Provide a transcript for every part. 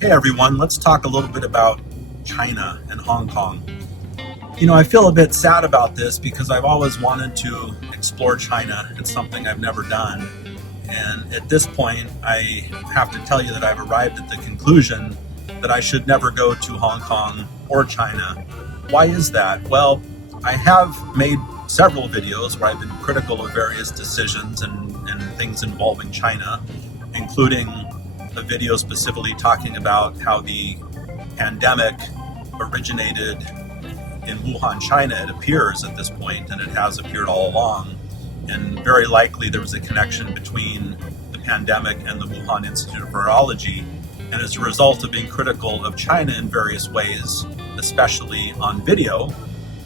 Hey everyone, let's talk a little bit about China and Hong Kong. I feel a bit sad about this because I've always wanted to explore China. It's something I've never done. And at this point, I have to tell you that I've arrived at the conclusion that I should never go to Hong Kong or China. Why is that? Well, I have made several videos where I've been critical of various decisions and things involving China, including a video specifically talking about how the pandemic originated in Wuhan, China, it appears at this point, and it has appeared all along. And very likely there was a connection between the pandemic and the Wuhan Institute of Virology. And as a result of being critical of China in various ways, especially on video,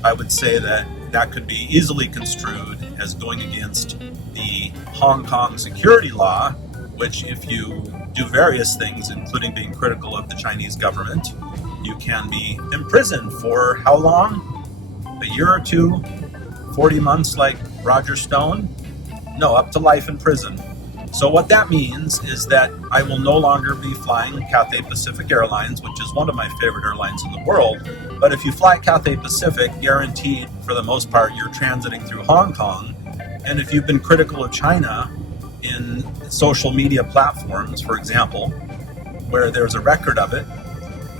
I would say that that could be easily construed as going against the Hong Kong security law, which if you do various things, including being critical of the Chinese government, you can be imprisoned for how long? A year or two? 40 months like Roger Stone? No, up to life in prison. So what that means is that I will no longer be flying Cathay Pacific Airlines, which is one of my favorite airlines in the world. But if you fly Cathay Pacific, guaranteed for the most part, you're transiting through Hong Kong. And if you've been critical of China in social media platforms, for example, where there's a record of it,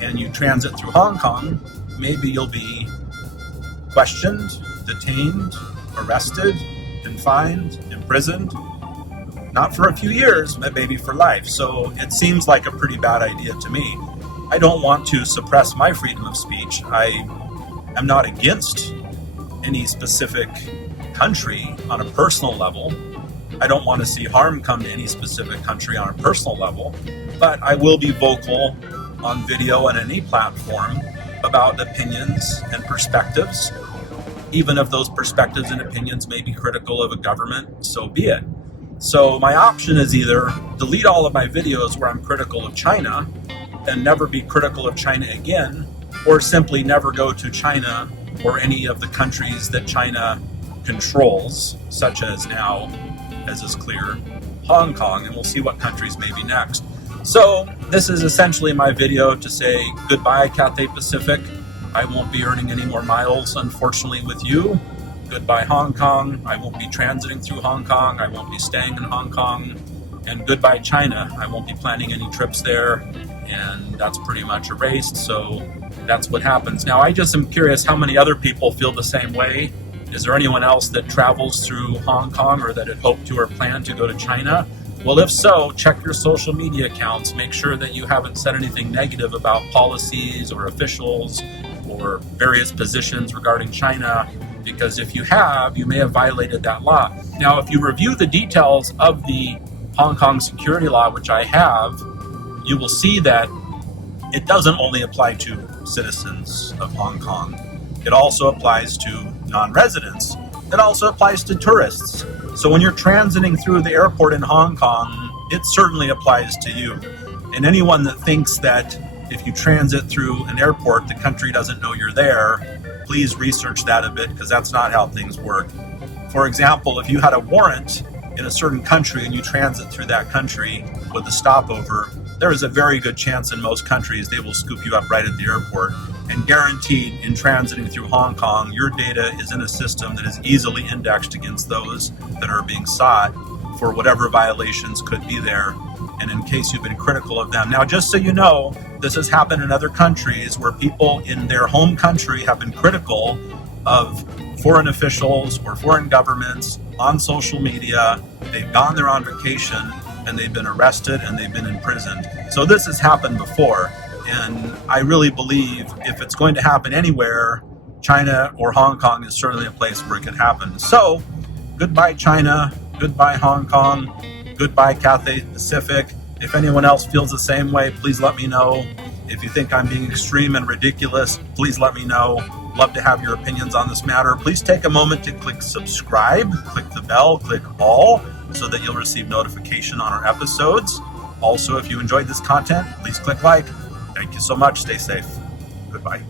and you transit through Hong Kong, maybe you'll be questioned, detained, arrested, confined, imprisoned, not for a few years, but maybe for life. So it seems like a pretty bad idea to me. I don't want to suppress my freedom of speech. I am not against any specific country on a personal level. I don't want to see harm come to any specific country on a personal level, but I will be vocal on video and any platform about opinions and perspectives. Even if those perspectives and opinions may be critical of a government, so be it. So my option is either delete all of my videos where I'm critical of China and never be critical of China again, or simply never go to China or any of the countries that China controls, such as now, as is clear, Hong Kong, and we'll see what countries may be next. So this is essentially my video to say goodbye, Cathay Pacific. I won't be earning any more miles, unfortunately, with you. Goodbye, Hong Kong. I won't be transiting through Hong Kong. I won't be staying in Hong Kong. And goodbye, China. I won't be planning any trips there. And that's pretty much erased. So that's what happens. Now, I just am curious how many other people feel the same way. Is there anyone else that travels through Hong Kong or that had hoped to or planned to go to China? Well, if so, check your social media accounts. Make sure that you haven't said anything negative about policies or officials or various positions regarding China, because if you have, you may have violated that law. Now, if you review the details of the Hong Kong security law, which I have, you will see that it doesn't only apply to citizens of Hong Kong. It also applies to non-residents. It also applies to tourists. So when you're transiting through the airport in Hong Kong, it certainly applies to you. And anyone that thinks that if you transit through an airport, the country doesn't know you're there, please research that a bit, because that's not how things work. For example, if you had a warrant in a certain country and you transit through that country with a stopover, there is a very good chance in most countries they will scoop you up right at the airport. And guaranteed, in transiting through Hong Kong, your data is in a system that is easily indexed against those that are being sought for whatever violations could be there, and in case you've been critical of them. Now, just so you know, this has happened in other countries where people in their home country have been critical of foreign officials or foreign governments on social media. They've gone there on vacation and they've been arrested and they've been imprisoned. So this has happened before. And I really believe if it's going to happen anywhere, China or Hong Kong is certainly a place where it could happen. So, goodbye China, goodbye Hong Kong, goodbye Cathay Pacific. If anyone else feels the same way, please let me know. If you think I'm being extreme and ridiculous, please let me know. Love to have your opinions on this matter. Please take a moment to click subscribe, click the bell, click all, so that you'll receive notification on our episodes. Also, if you enjoyed this content, please click like. Thank you so much. Stay safe. Goodbye.